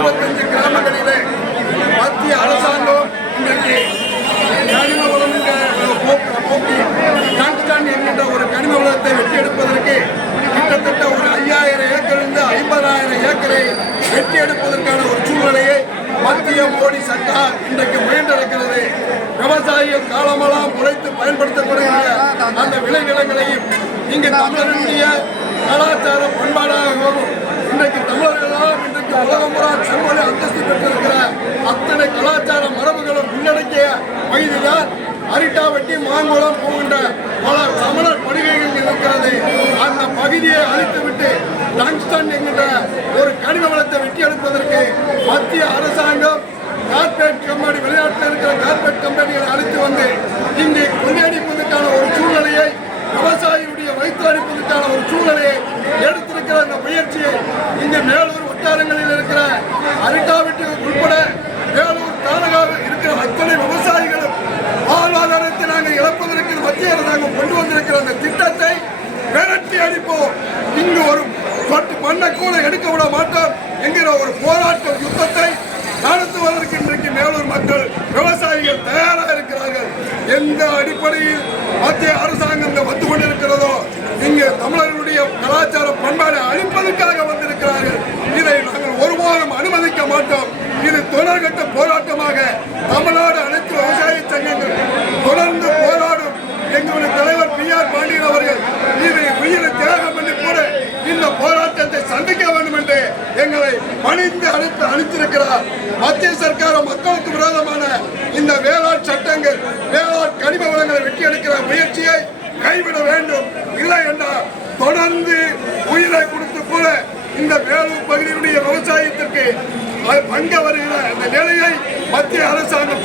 இருபத்தஞ்சு கிராமங்களிலே மத்திய அரசாங்கம் இன்றைக்கு கனிம வளம் என்கிற போக்கு போக்கி டான்ஸ்டான் என்கின்ற ஒரு கனிம வளத்தை வெட்டி எடுப்பதற்கு கிட்டத்தட்ட ஒரு ஐயாயிரம் ஏக்கரிலிருந்து ஐம்பதாயிரம் ஏக்கரை வெட்டி எடுப்பதற்கான ஒரு சூழ்நிலையை மத்திய மோடி சர்க்கார் இன்றைக்கு முயன்றிருக்கிறது விவசாயிகள் காலமெல்லாம் உழைத்து பயன்படுத்தப்படுகின்ற அந்த விளைநிலங்களையும் இங்கு தமிழனுடைய கலாச்சார பண்பாடாகவும் அடக்கிய உள்ளடக்கிய அரிட்டாவட்டி மாங்குளம் போகின்ற பல தமிழர் படுகைகள் இருக்கிறது. அந்த பகுதியை அழித்துவிட்டு டங்ஸ்டன் என்கின்ற ஒரு கனிம வளத்தை வெட்டி எடுப்பதற்கு மத்திய அரசாங்கம் கார்பரேட் கம்பெனி வெளிநாட்டில் இருக்கிற கார்பரேட் கம்பெனிகளை அழைத்து வந்து இங்கு கொள்ளையடிப்பதற்கான ஒரு சூழ்நிலையை விவசாயியுடைய வயிற்று அடிப்பதற்கான ஒரு சூழ்நிலையை எடுத்திருக்கிற அந்த முயற்சியை இங்கு மேலூர் வட்டாரங்களில் இருக்கிற அரிட்டாவட்டி உட்பட மத்திய அரசாங்கம் கொண்டு வந்திருக்கிற அந்த திட்டத்தை விரட்டி அடிப்போம். இங்கு ஒரு சொட்டு மண்ணை கூட எடுக்க விட மாட்டோம் என்கிற ஒரு போராட்ட யுத்தத்தை நடத்துவதற்கு இன்றைக்கு மேலூர் மக்கள் விவசாயிகள் தயாராக இருக்கிறார்கள். எந்த அடிப்படையில் மத்திய அரசாங்கம் வந்து கொண்டிருக்கிறதோ இங்கு தமிழர்களுடைய அழைத்து அளித்திருக்கிறார் மத்திய சர்க்கார மக்களுக்கு விரோதமான இந்த வேளாண் சட்டங்கள் வேளாண் கனிம வளங்களை வெட்டி எடுக்கிற முயற்சியை கைவிட வேண்டும். இல்லை என்றால் தொடர்ந்து உயிரை கொடுத்து கூட இந்த வேலூர் பகுதியினுடைய விவசாயத்திற்கு பங்க வருகிற அந்த நிலையை மத்திய அரசாங்கம்